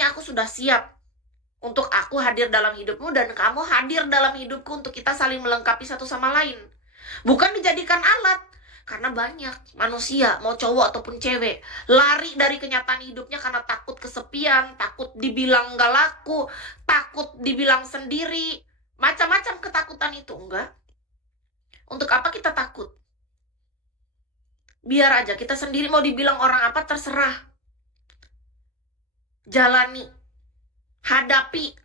ini aku sudah siap untuk aku hadir dalam hidupmu dan kamu hadir dalam hidupku untuk kita saling melengkapi satu sama lain. Bukan dijadikan alat. Karena banyak manusia, mau cowok ataupun cewek, lari dari kenyataan hidupnya karena takut kesepian, takut dibilang gak laku, takut dibilang sendiri. Macam-macam ketakutan itu, enggak. Untuk apa kita takut? Biar aja kita sendiri, mau dibilang orang apa terserah. Jalani, hadapi.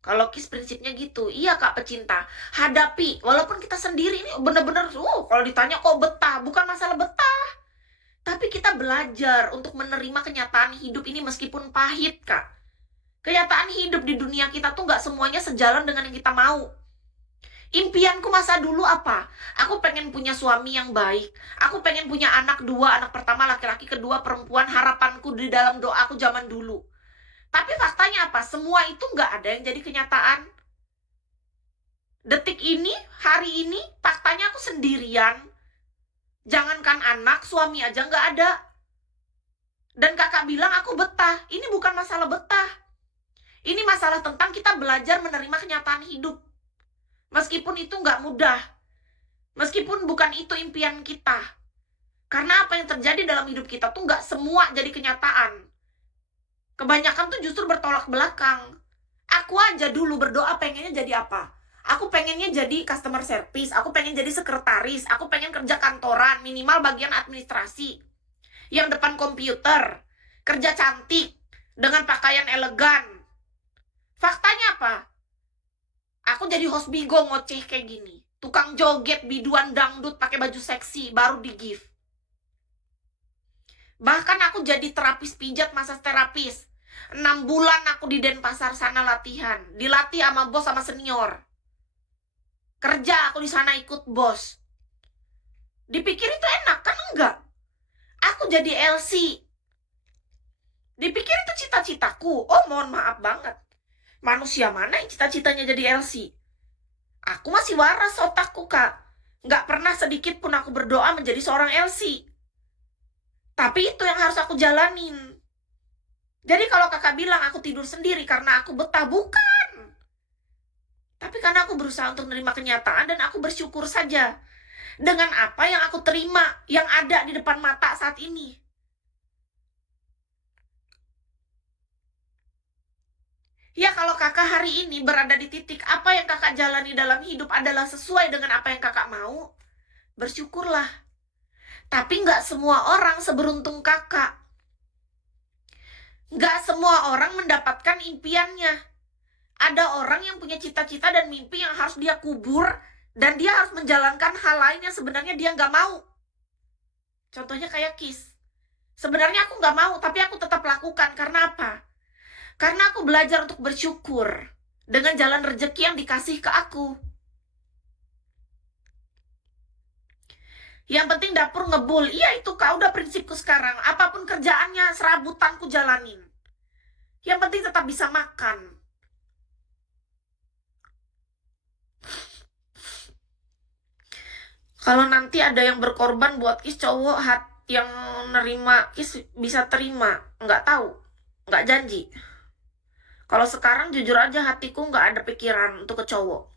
Kalau Kis prinsipnya gitu. Iya Kak pecinta, hadapi. Walaupun kita sendiri ini bener-bener kalau ditanya kok betah, bukan masalah betah, tapi kita belajar untuk menerima kenyataan hidup ini meskipun pahit Kak. Kenyataan hidup di dunia kita tuh gak semuanya sejalan dengan yang kita mau. Impianku masa dulu apa? Aku pengen punya suami yang baik. Aku pengen punya anak 2, anak pertama laki-laki, kedua perempuan. Harapanku di dalam doaku zaman dulu. Tapi faktanya apa? Semua itu nggak ada yang jadi kenyataan. Detik ini, hari ini, faktanya aku sendirian. Jangankan anak, suami aja nggak ada. Dan kakak bilang aku betah. Ini bukan masalah betah. Ini masalah tentang kita belajar menerima kenyataan hidup. Meskipun itu nggak mudah. Meskipun bukan itu impian kita. Karena apa yang terjadi dalam hidup kita tuh nggak semua jadi kenyataan. Kebanyakan tuh justru bertolak belakang. Aku aja dulu berdoa pengennya jadi apa? Aku pengennya jadi customer service, aku pengen jadi sekretaris, aku pengen kerja kantoran, minimal bagian administrasi. Yang depan komputer, kerja cantik, dengan pakaian elegan. Faktanya apa? Aku jadi host Bigo ngoceh kayak gini. Tukang joget, biduan dangdut, pakai baju seksi, baru di give. Bahkan aku jadi terapis pijat, massage terapis. 6 bulan aku di Denpasar sana latihan. Dilatih sama bos sama senior. Kerja aku di sana ikut bos. Dipikir itu enak kan? Enggak. Aku jadi LC. Dipikir itu cita-citaku. Oh mohon maaf banget. Manusia mana yang cita-citanya jadi LC? Aku masih waras otakku Kak. Nggak pernah sedikit pun aku berdoa menjadi seorang LC. Tapi itu yang harus aku jalanin. Jadi kalau kakak bilang aku tidur sendiri karena aku betah, bukan. Tapi karena aku berusaha untuk menerima kenyataan dan aku bersyukur saja dengan apa yang aku terima, yang ada di depan mata saat ini. Ya kalau kakak hari ini berada di titik apa yang kakak jalani dalam hidup adalah sesuai dengan apa yang kakak mau, bersyukurlah. Tapi nggak semua orang seberuntung kakak. Nggak semua orang mendapatkan impiannya. Ada orang yang punya cita-cita dan mimpi yang harus dia kubur, dan dia harus menjalankan hal lain yang sebenarnya dia nggak mau. Contohnya kayak Kis. Sebenarnya aku nggak mau, tapi aku tetap lakukan. Karena apa? Karena aku belajar untuk bersyukur dengan jalan rezeki yang dikasih ke aku. Yang penting dapur ngebul. Iya itu Kak, udah prinsipku sekarang. Apapun kerjaannya, serabutanku jalanin. Yang penting tetap bisa makan. Kalau nanti ada yang berkorban buat Kis, cowok yang nerima Kis bisa terima. Nggak tahu. Nggak janji. Kalau sekarang jujur aja hatiku nggak ada pikiran untuk ke cowok.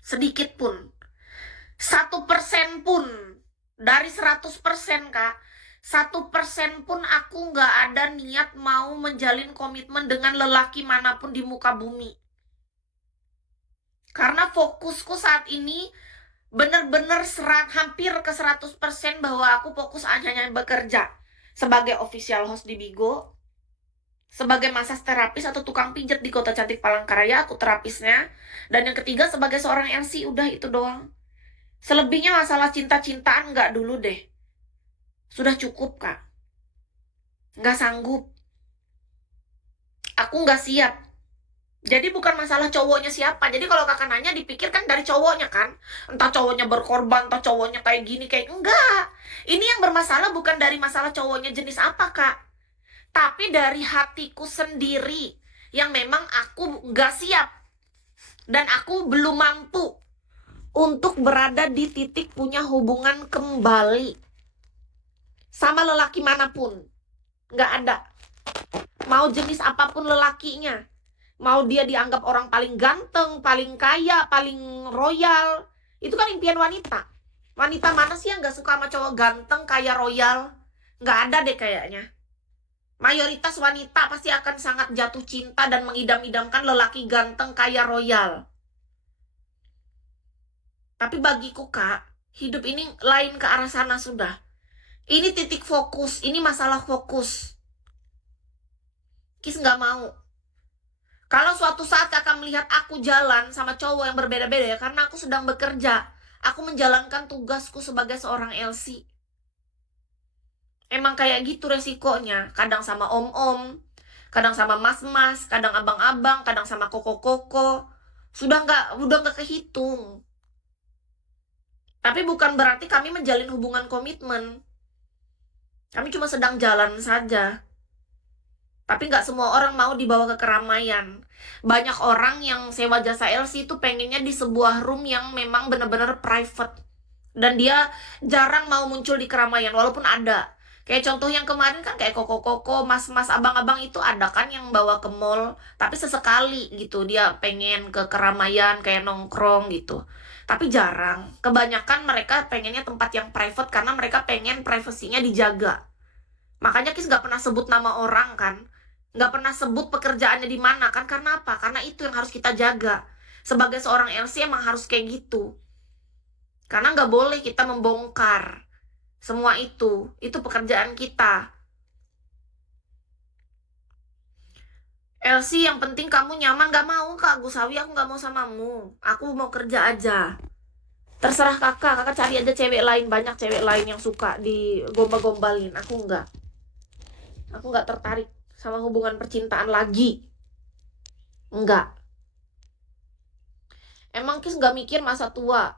Sedikit pun. 1% pun dari 100% Kak, 1% pun aku nggak ada niat mau menjalin komitmen dengan lelaki manapun di muka bumi. Karena fokusku saat ini bener-bener hampir ke 100% bahwa aku fokus hanya bekerja sebagai official host di Bigo, sebagai massage terapis atau tukang pijat di Kota Cantik Palangkaraya, aku terapisnya. Dan yang ketiga sebagai seorang MC, udah itu doang. Selebihnya masalah cinta-cintaan nggak dulu deh. Sudah cukup Kak. Nggak sanggup. Aku nggak siap. Jadi bukan masalah cowoknya siapa. Jadi kalau kakak nanya dipikirkan dari cowoknya kan. Entah cowoknya berkorban, entah cowoknya kayak gini, kayak enggak. Ini yang bermasalah bukan dari masalah cowoknya jenis apa Kak. Tapi dari hatiku sendiri. Yang memang aku nggak siap. Dan aku belum mampu untuk berada di titik punya hubungan kembali sama lelaki manapun. Nggak ada. Mau jenis apapun lelakinya, mau dia dianggap orang paling ganteng, paling kaya, paling royal, itu kan impian wanita. Wanita mana sih yang gak suka sama cowok ganteng, kaya, royal? Gak ada deh kayaknya. Mayoritas wanita pasti akan sangat jatuh cinta dan mengidam-idamkan lelaki ganteng, kaya, royal. Tapi bagiku Kak, hidup ini lain ke arah sana sudah. Ini titik fokus, ini masalah fokus. Kis gak mau. Kalau suatu saat kakak melihat aku jalan sama cowok yang berbeda-beda ya, karena aku sedang bekerja. Aku menjalankan tugasku sebagai seorang LC. Emang kayak gitu resikonya. Kadang sama om-om, kadang sama mas-mas, kadang abang-abang, kadang sama koko-koko. Udah nggak kehitung. Tapi bukan berarti kami menjalin hubungan komitmen. Kami cuma sedang jalan saja. Tapi nggak semua orang mau dibawa ke keramaian. Banyak orang yang sewa jasa LC itu pengennya di sebuah room yang memang benar-benar private. Dan dia jarang mau muncul di keramaian, walaupun ada. Kayak contoh yang kemarin kan kayak koko-koko, mas-mas, abang-abang itu ada kan yang bawa ke mall. Tapi sesekali gitu, dia pengen ke keramaian, kayak nongkrong gitu. Tapi jarang. Kebanyakan mereka pengennya tempat yang private karena mereka pengen privasinya dijaga. Makanya Kis gak pernah sebut nama orang kan. Gak pernah sebut pekerjaannya di mana kan. Karena apa? Karena itu yang harus kita jaga. Sebagai seorang LC emang harus kayak gitu. Karena gak boleh kita membongkar semua itu. Itu pekerjaan kita. LC yang penting kamu nyaman. Gak mau Kak Gusawi, aku gak mau samamu. Aku mau kerja aja. Terserah kakak cari aja cewek lain. Banyak cewek lain yang suka digombal-gombalin. Aku enggak. Aku enggak tertarik sama hubungan percintaan lagi. Enggak. Emang Kis enggak mikir masa tua?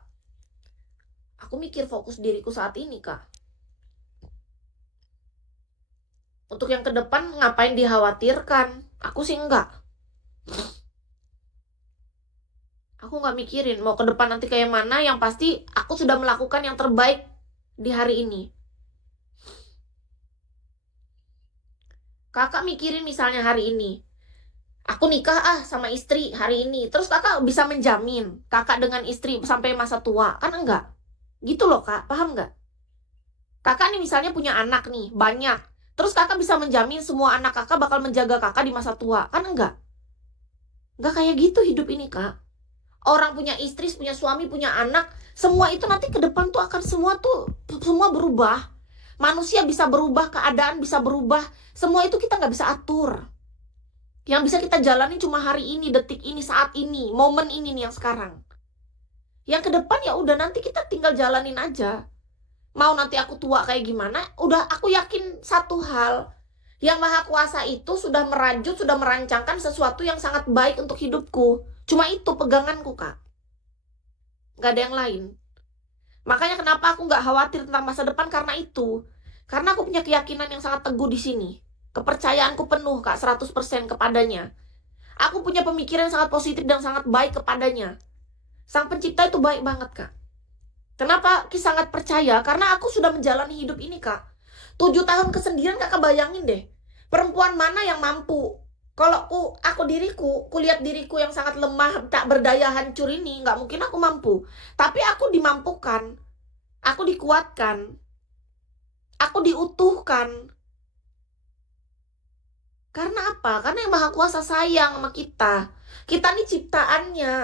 Aku mikir fokus diriku saat ini, Kak. Untuk yang ke depan ngapain dikhawatirkan? Aku sih enggak. Aku nggak mikirin mau ke depan nanti kayak mana. Yang pasti aku sudah melakukan yang terbaik di hari ini. Kakak mikirin misalnya hari ini, aku nikah sama istri hari ini. Terus kakak bisa menjamin kakak dengan istri sampai masa tua? Kan enggak. Gitu loh Kak, paham nggak? Kakak nih misalnya punya anak nih, banyak. Terus kakak bisa menjamin semua anak kakak bakal menjaga kakak di masa tua? Kan enggak. Enggak kayak gitu hidup ini Kak. Orang punya istri, punya suami, punya anak, semua itu nanti ke depan tuh akan semua berubah. Manusia bisa berubah, keadaan bisa berubah. Semua itu kita nggak bisa atur. Yang bisa kita jalani cuma hari ini, detik ini, saat ini, momen ini nih yang sekarang. Yang ke depan ya udah nanti kita tinggal jalanin aja. Mau nanti aku tua kayak gimana, udah aku yakin satu hal. Yang Maha Kuasa itu sudah merajut, sudah merancangkan sesuatu yang sangat baik untuk hidupku. Cuma itu peganganku Kak. Gak ada yang lain. Makanya kenapa aku gak khawatir tentang masa depan karena itu. Karena aku punya keyakinan yang sangat teguh di sini. Kepercayaanku penuh Kak, 100% kepadanya. Aku punya pemikiran sangat positif dan sangat baik kepadanya. Sang pencipta itu baik banget Kak. Kenapa Ki sangat percaya? Karena aku sudah menjalani hidup ini Kak. 7 tahun kesendirian Kakak bayangin deh. Perempuan mana yang mampu? Kalau aku lihat diriku yang sangat lemah, tak berdaya, hancur ini, nggak mungkin aku mampu. Tapi aku dimampukan, aku dikuatkan, aku diutuhkan. Karena apa? Karena yang Maha Kuasa sayang sama kita. Kita nih ciptaannya.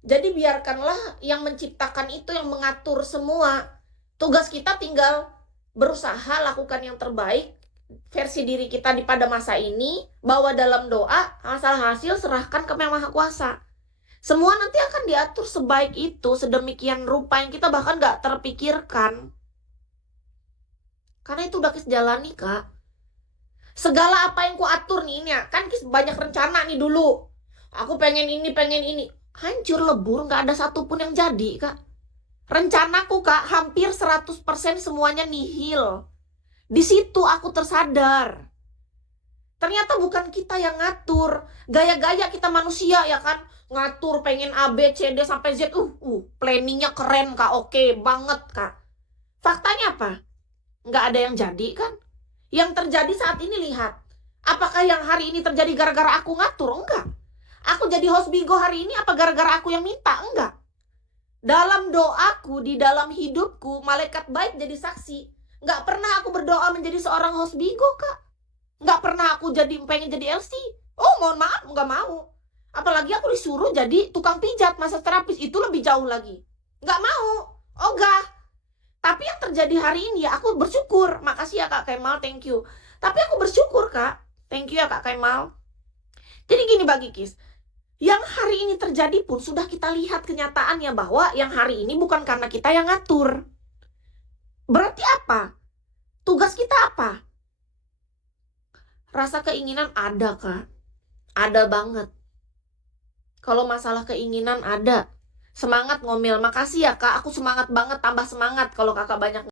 Jadi biarkanlah yang menciptakan itu yang mengatur semua. Tugas kita tinggal berusaha lakukan yang terbaik. Versi diri kita pada masa ini, bawa dalam doa, asal hasil serahkan ke Yang Maha Kuasa. Semua nanti akan diatur sebaik itu, sedemikian rupa yang kita bahkan gak terpikirkan. Karena itu udah Kis jalani Kak. Segala apa yang ku atur nih, ini kan Kis banyak rencana nih dulu. Aku pengen ini. Hancur lebur, gak ada satupun yang jadi Kak. Rencanaku Kak, hampir 100% semuanya nihil. Di situ aku tersadar. Ternyata bukan kita yang ngatur. Gaya-gaya kita manusia ya kan. Ngatur pengen A, B, C, D sampai Z. Planningnya keren Kak. Oke banget Kak. Faktanya apa? Nggak ada yang jadi kan. Yang terjadi saat ini lihat. Apakah yang hari ini terjadi gara-gara aku ngatur? Enggak. Aku jadi host Bigo hari ini apa gara-gara aku yang minta? Enggak. Dalam doaku, di dalam hidupku, malaikat baik jadi saksi. Enggak pernah aku berdoa menjadi seorang host Bigo, Kak. Enggak pernah aku pengen jadi LC. Oh, mohon maaf, enggak mau. Apalagi aku disuruh jadi tukang pijat, massage terapis. Itu lebih jauh lagi. Enggak mau. Ogah. Tapi yang terjadi hari ini ya aku bersyukur. Makasih ya Kak Kemal, thank you. Tapi aku bersyukur, Kak. Thank you ya Kak Kemal. Jadi gini Bagi Kis, yang hari ini terjadi pun sudah kita lihat kenyataannya bahwa yang hari ini bukan karena kita yang ngatur. Berarti apa? Tugas kita apa? Rasa keinginan ada, Kak. Ada banget. Kalau masalah keinginan ada. Semangat ngomel. Makasih ya Kak, aku semangat banget, tambah semangat kalau Kakak banyak